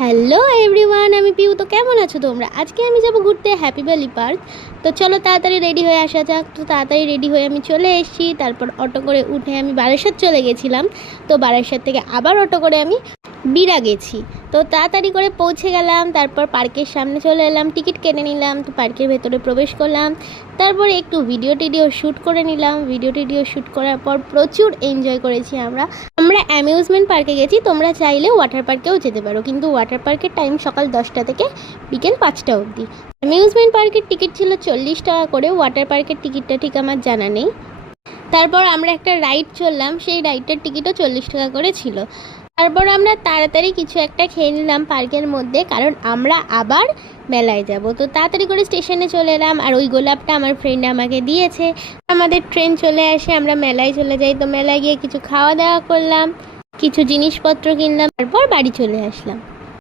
Hello everyone, আমি পিউ। তো কেমন আছো তোমরা? আজকে আমি যাব ঘুরতে হ্যাপি ভ্যালি পার্ক। তো চলো তাড়াতাড়ি রেডি হয়ে আসা যাক। তো তাড়াতাড়ি রেডি হয়ে আমি চলে এসেছি। তারপর অটো করে উঠে আমি বারাসাত চলে গেছিলাম। তো বারাসাত থেকে আবার অটো করে আমি বিরা গেছি। তো তাড়াতাড়ি করে পৌঁছে গেলাম। তারপর পার্কের সামনে চলে এলাম, টিকিট কেটে নিলাম। তো পার্কের ভেতরে প্রবেশ করলাম। তারপরে একটু ভিডিও শ্যুট করে নিলাম। ভিডিও শ্যুট করার পর প্রচুর এনজয় করেছি আমরা। অ্যামিউজমেন্ট পার্কে গেছি। তোমরা চাইলে ওয়াটার পার্কেও যেতে পারো, কিন্তু ওয়াটার পার্কের টাইম সকাল 10টা থেকে বিকেল 5টা অবধি। অ্যামিউজমেন্ট পার্কের টিকিট ছিল 40 টাকা করে। ওয়াটার পার্কের টিকিটটা ঠিক আমার জানা নেই। তারপর আমরা একটা রাইড চললাম, সেই রাইডটার টিকিটও 40 টাকা করে ছিল। তারপর আমরা তাড়াতাড়ি কিছু একটা খেয়ে নিলাম পার্কের মধ্যে, কারণ আমরা আবার মেলায় যাব। তো তাড়াতাড়ি করে স্টেশনে চলে এলাম, আর ওই গোলাপটা আমার ফ্রেন্ড আমাকে দিয়েছে। আমাদের ট্রেন চলে আসে, আমরা মেলায় চলে যাই। তো মেলায় গিয়ে কিছু খাওয়া দাওয়া করলাম, কিছু জিনিসপত্র কিনলাম, তারপর বাড়ি চলে আসলাম।